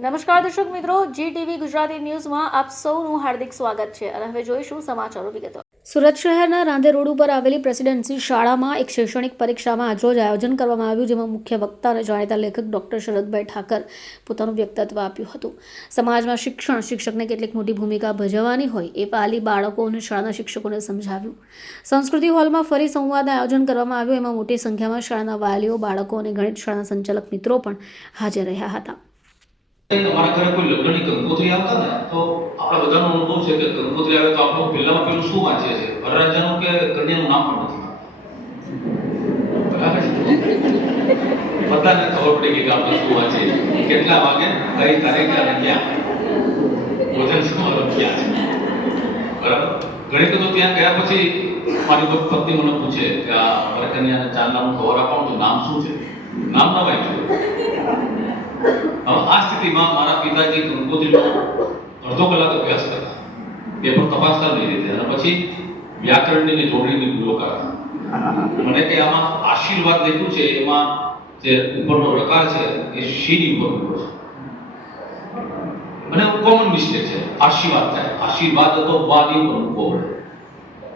નમસ્કાર દર્શક મિત્રો, જી ટીવી ગુજરાતી ન્યૂઝમાં આપ સૌનું હાર્દિક સ્વાગત છે અને હવે જોઈશું સમાચારો વિગતો। સુરત શહેરના રાંધે રોડ ઉપર આવેલી પ્રેસિડેન્સી શાળામાં એક શૈક્ષણિક પરીક્ષામાં આજરોજ આયોજન કરવામાં આવ્યું, જેમાં મુખ્ય વક્તા અને જાણીતા લેખક ડોક્ટર શરદભાઈ ઠાકર પોતાનું વ્યક્તિત્વ આપ્યું હતું। સમાજમાં શિક્ષકને કેટલીક મોટી ભૂમિકા ભજવવાની હોય એ વાલી બાળકો અને શાળાના શિક્ષકોને સમજાવ્યું। સંસ્કૃતિ હોલમાં ફરી સંવાદનું આયોજન કરવામાં આવ્યું, એમાં મોટી સંખ્યામાં શાળાના વાલીઓ, બાળકો અને ગણિત શાળાના સંચાલક મિત્રો પણ હાજર રહ્યા હતા। हमारा घर कोई लग्न कंकोत्री आता ने तो आपड़ा बधानो अनुभव छे के कंकोत्री आवे तो आपनो પહેલામાં પેલું શું વાંચે છે વરરાજાનું કે કન્યાનું નામ પણ નથી બરાબર છે બધાને ખબર પડી ગઈ કે આપણે શું વાંચે કેટલા વાગે કઈ તારીખે અને ક્યાં ભોજન સમારોહ ક્યાં છે બરાબર। ગણિત તો ત્યાં ગયા પછી મારી પત્ની મને પૂછે કે આ વરકન્યાને ચાંદલાનું ખબર આપો તો નામ શું છે, નામ ના વાંચ્યું। આ સ્થિતિમાં મારા પિતાજી કંકોત્રીનો અડધો કલાક અભ્યાસ કરતા, પેપર તપાસતા નહીં રીતે અને પછી વ્યાકરણની જોડણીની ભૂલો કરતા। મને કે આમાં આશીર્વાદ લખ્યું છે એમાં જે ઉપરનો રકાર છે એ શીની ઉપર છે અને કોમન મિસ્ટેક છે, આશીર્વાદ થાય, આશીર્વાદ તો વાદી ઉપર મૂકવો પડે।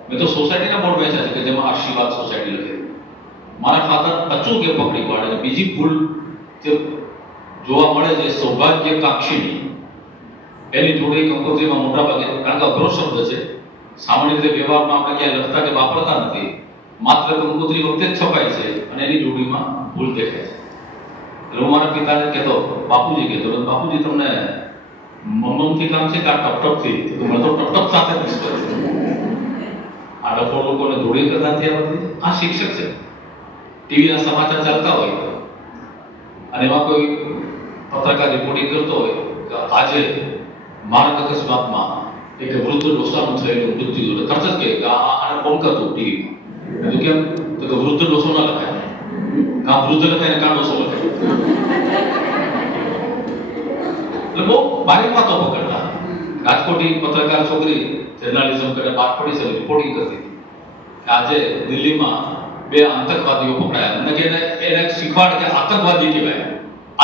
મેં તો સોસાયટીના બોર્ડ વેચ્યા છે કે જેમાં આશીર્વાદ સોસાયટી લખે। મારા ફાધર અચૂક એ પકડી પાડે। બીજી ભૂલ જે જોવા મળે છે સૌભાગ્યકાંક્ષીની, એની જોડણી કંકોત્રીમાં મોટા ભાગે, કારણ કે અઘરો શબ્દ છે, સામાન્ય રીતે વ્યવહારમાં આપણે ક્યાંય લખતા કે વાપરતા નથી, માત્ર કંકોત્રી વખતે જ છપાય છે અને એની જોડણીમાં ભૂલ દેખાય છે। એટલે હું મારા પિતાને કહેતો, બાપુજી કહેતો, બાપુજી તમને મમમથી કામ છે કે આ ટપટપથી? તો મને તો ટપટપ સાથે જ વિશ્વાસ છે। આ ડફોર લોકોને જોડણી કરતા નથી આવડતી। આ શિક્ષક છે, ટીવીના સમાચાર ચાલતા હોય અને એમાં કોઈ પત્રકાર રિપોર્ટિંગ કરતો હોય કે આજે માર્ગ અકસ્માતમાં એક વૃદ્ધ ડોસાનું થયેલું મૃત્યુ, તરત જ કે આને ફોન કરતો ટીવીમાં। તો કેમ તો કે વૃદ્ધ ડોસો ના લખાય, કાં વૃદ્ધ લખાય ને કાં ડોસો લખાય। એટલે બહુ બારીક વાતો પકડતા। રાજકોટની પત્રકાર છોકરી જર્નાલિઝમ કરીને બહાર પડી છે, રિપોર્ટિંગ કરતી હતી કે આજે દિલ્હીમાં બે આતંકવાદીઓ પકડાયા અને કે એને શીખવાડ કે આતંકવાદી કહેવાય,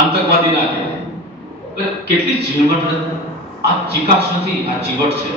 આતંકવાદી ના કહેવાય। એટલે કેટલી ઝીણવટ! આ ચિકાસ નથી, આ ચીવટ છે।